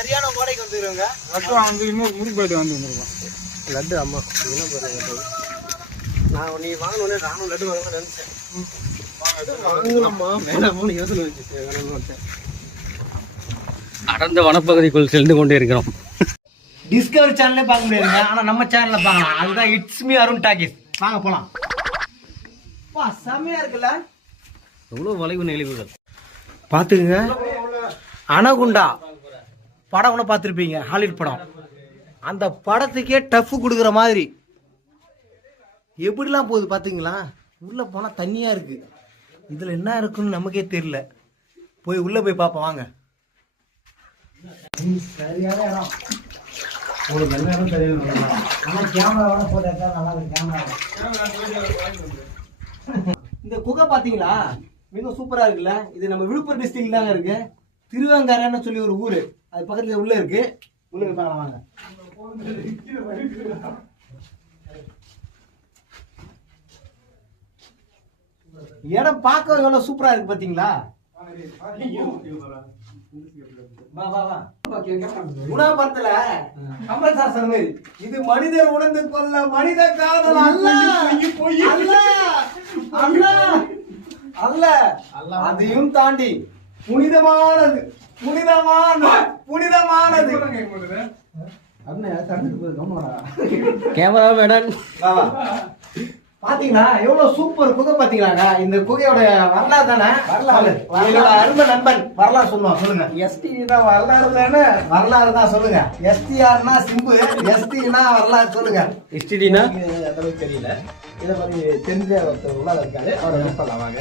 சரியான கோடைக்கு வந்துருங்க. லட்டு வந்து இன்னும் ஊருக்கு போயிட்டு வந்துருக்கோம். லட்டு அம்மா என்ன போடுறாங்க? நான் நீ வாங்கணும்னே நானும் லட்டு வாங்கணும்னு நினைச்சேன். வாங்கலாமா மேல மூணு யோசனை வச்சு அடர்ந்த வனப்பகுதிக்குள் சென்று கொண்டே இருக்கிறோம். டிஸ்கவரி சேனல்லே பார்க்க முடியாதுங்க, ஆனா நம்ம சேனல்ல பார்க்கலாம். அதுதான் இட்ஸ் மீ அருண் டாக்கீஸ். வாங்க போலாம். வா செமையா இருக்குல்ல, எவ்வளவு வளைவு நெளிவுகள் பாத்துக்குங்க. அனகுண்டா படம் ஒன்று பார்த்துருப்பீங்க, ஹாலிவுட் படம். அந்த படத்துக்கே டஃப் கொடுக்குற மாதிரி எப்படிலாம் போகுது பாத்தீங்களா? உள்ள போனா தண்ணியா இருக்கு. இதுல என்ன இருக்குன்னு நமக்கே தெரியல. போய் உள்ள போய் பார்ப்போம் வாங்க. சரியான இடம். உங்களுக்கு எல்லா இடம் தெரியும். ஆனா கேமராவோட போட்டோ நல்லா இருக்கு. கேமரா இந்த குகை பாத்தீங்களா, மிக சூப்பரா இருக்குல்ல. இது நம்ம விழுப்புரம் டிஸ்ட்ரிக்ட் தாங்க இருக்கு. திருவேங்கரைன்னு சொல்லி ஒரு ஊரு, அது பக்கத்துல உள்ள இருக்கு. உள்ள போய் பார்க்கலாம் வாங்க. இடம் பார்க்க எவ்வளவு சூப்பரா இருக்கு பாத்தீங்களா? குணாபரத்துல கமல் சார் சொன்ன மாதிரி இது மனிதர் உணர்ந்து கொள்ள மனித காதல் அல்ல, அதையும் தாண்டி புனிதமானது. கேமரா மேடன் பாத்தீங்களா எவ்வளவு சூப்பர் குகை பாத்தீங்களாங்க. இந்த குகையோட வரலாறு தானே, வரலாறு அருமை நண்பன் வரலாறு சொல்லுவான். சொல்லுங்க. எஸ்டினா வரலாறு தானே, வரலாறு தான் சொல்லுங்க. எஸ்டிஆர்னா சிம்பு, எஸ்டினா வரலாறு சொல்லுங்க. எஸ்டிடினா அளவுக்கு தெரியல. இதை மாதிரி தெரிஞ்ச ஒருத்தர் உள்ள இருக்காரு, அவரை மீட் பண்ணலாம் வாங்க.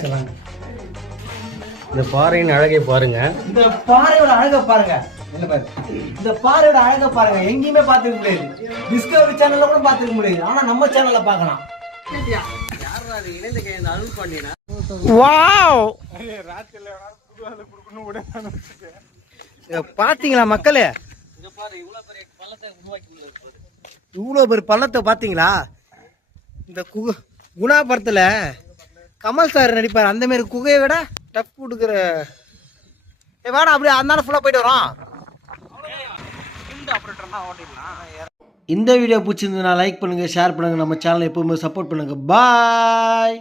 இந்த பாறையின் அழகை பாருங்க. இந்த பாறையோட அழகை பாருங்க. இந்த பாறையோட அழகை பாருங்க. எங்கேயுமே பார்த்துக்க முடியாது, டிஸ்கவரி சேனல்ல கூட பார்த்துக்க முடியாது. ஆனா நம்ம சேனல்ல பார்க்கலாம். பாத்தீங்களா மக்களே, இவ்வளவு பெரிய பள்ளத்தை பாத்தீங்களா? இந்த குணாபரத்துல கமல் சார் நடிப்பார், அந்த மாதிரி குகையை விட டஃப் கொடுக்குற. வேணா அப்படியே அதனால ஃபுல்லா போயிட்டு வரோம். இந்த வீடியோ பிடிச்சிருந்ததுன்னா லைக் பண்ணுங்க, ஷேர் பண்ணுங்க, நம்ம சேனலை எப்பவுமே சப்போர்ட் பண்ணுங்க. பாய்.